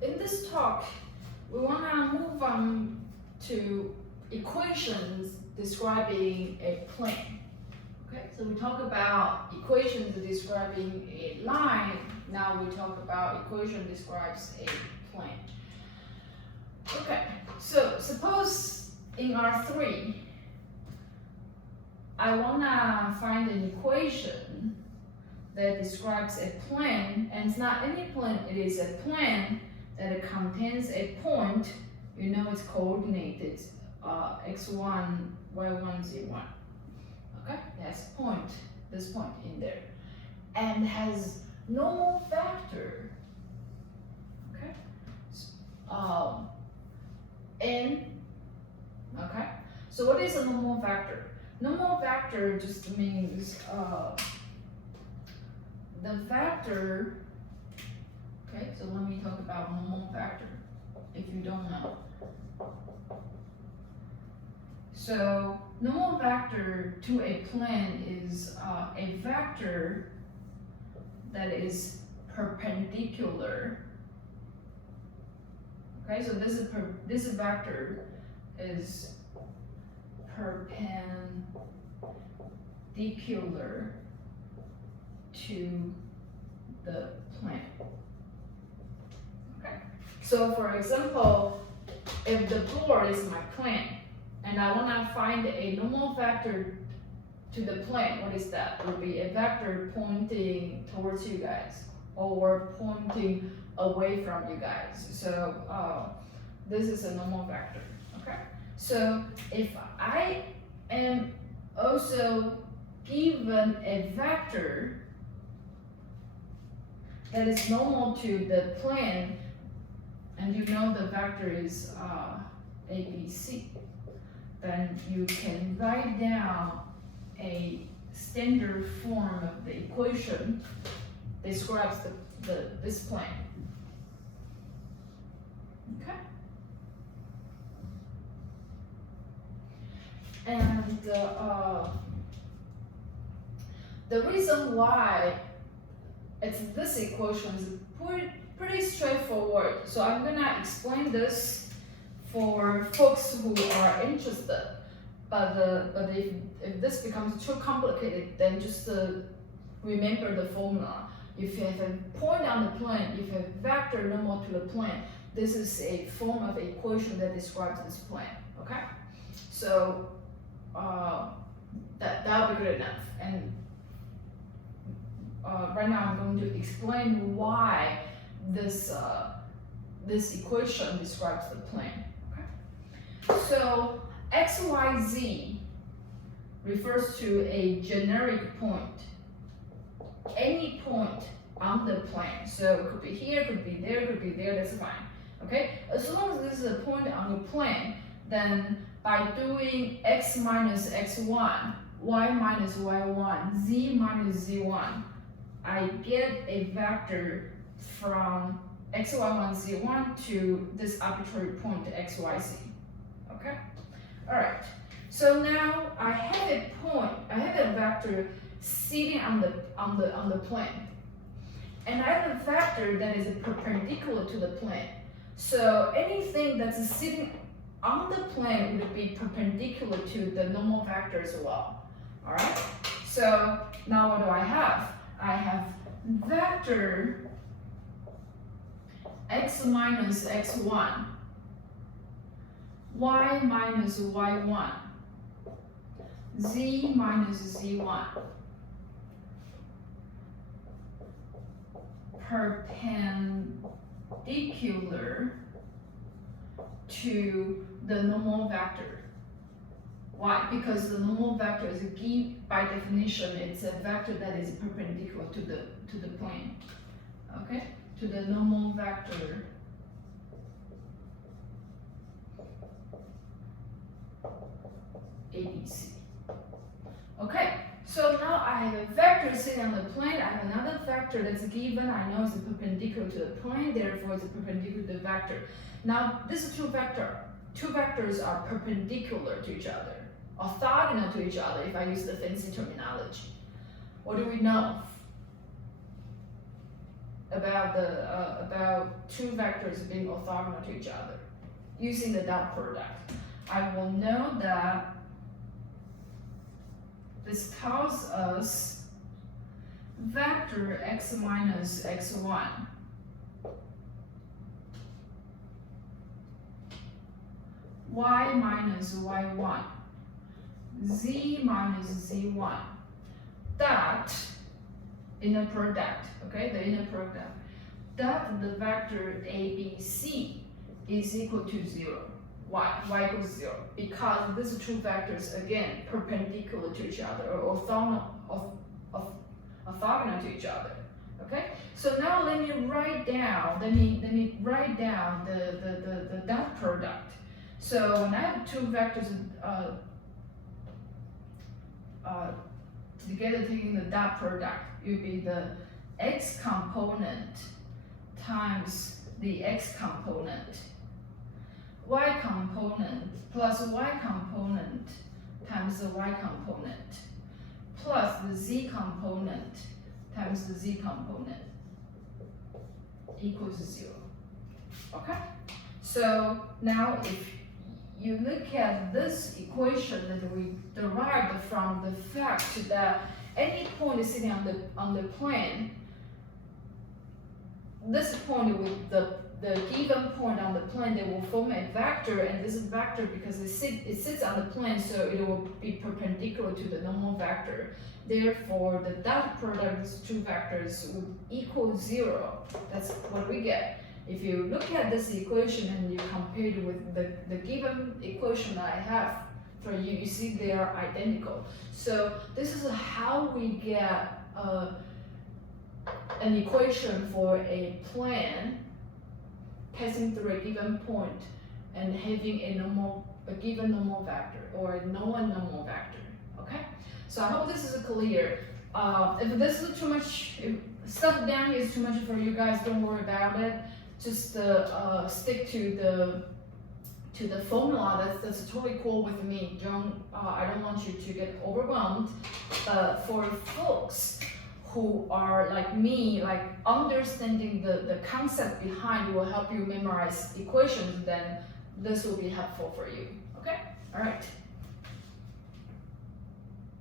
in this talk, we want to move on to equations describing a plane. Okay, so we talk about equations describing a line. Now we talk about equation describes a plane. Okay, so suppose in R3, I want to find an equation that describes a plane, and it's not any plane, it is a plane that contains a point. You know it's coordinated x1, y1, z1. Okay, it has this point in there, and has normal vector. Okay, n. Okay, so what is a normal vector? Normal vector just means the vector. Okay, so let me talk about normal vector if you don't know. So normal vector to a plane is a vector that is perpendicular. Okay, so this vector is perpendicular to the plane. Okay, so for example, if the board is my plane and I want to find a normal vector to the plane, what is that? It would be a vector pointing towards you guys or pointing away from you guys. So this is a normal vector. Okay, so if I am also given a vector that is normal to the plane, and you know the vector is ABC, then you can write down a standard form of the equation that describes this plane. Okay? And the reason why it's this equation is pretty straightforward. So I'm gonna explain this for folks who are interested. But if this becomes too complicated, then just remember the formula. If you have a point on the plane, if you have a vector normal to the plane, this is a form of equation that describes this plane. Okay, so that'll be good enough. And right now I'm going to explain why this equation describes the plane. Okay, so XYZ refers to a generic point, any point on the plane. So it could be here, could be there, that's fine. Okay, as long as this is a point on the plane, then by doing x minus x1, y minus y1, z minus z1, I get a vector from xy1, z1 to this arbitrary point xyz. Okay? Alright. So now I have a point, I have a vector sitting on the plane. And I have a vector that is perpendicular to the plane. So anything that's sitting on the plane would be perpendicular to the normal vector as well. Alright? So now what do I have? I have vector x minus x1, y minus y1, z minus z1, perpendicular to the normal vector. Why? Because the normal vector is by definition, it's a vector that is perpendicular to the plane. Okay? To the normal vector ABC. Okay, so now I have a vector sitting on the plane, I have another vector that's given, I know it's perpendicular to the plane, therefore it's perpendicular to the vector. Now these two vectors are perpendicular to each other, orthogonal to each other if I use the fancy terminology. What do we know? about two vectors being orthogonal to each other using the dot product. I will know that this tells us vector x minus x1 y minus y1 z minus z1 that inner product, okay, the inner product, that the vector ABC is equal to 0, y equals 0, because these two vectors, again, perpendicular to each other, or orthogonal to each other, okay? So now let me write down, the dot product. So when I have two vectors together taking the dot product, it will be the x component times the x component, y component plus y component times the y component, plus the z component times the z component equals 0. Okay? So now if you look at this equation that we derived from the fact that any point sitting on the plane, this point with the given point on the plane, they will form a vector, and this vector, because it sits on the plane, so it will be perpendicular to the normal vector. Therefore, the dot product of these two vectors would equal 0. That's what we get. If you look at this equation and you compare it with the given equation that I have for you, you see they are identical. So this is how we get an equation for a plane passing through a given point and having a given normal vector or a non-normal vector. Okay, so I hope this is clear. If this is too much, if stuff down here is too much for you guys, don't worry about it. Just stick to the formula. That's totally cool with me. I don't want you to get overwhelmed. But for folks who are like me, like understanding the concept behind will help you memorize equations, then this will be helpful for you. Okay? All right.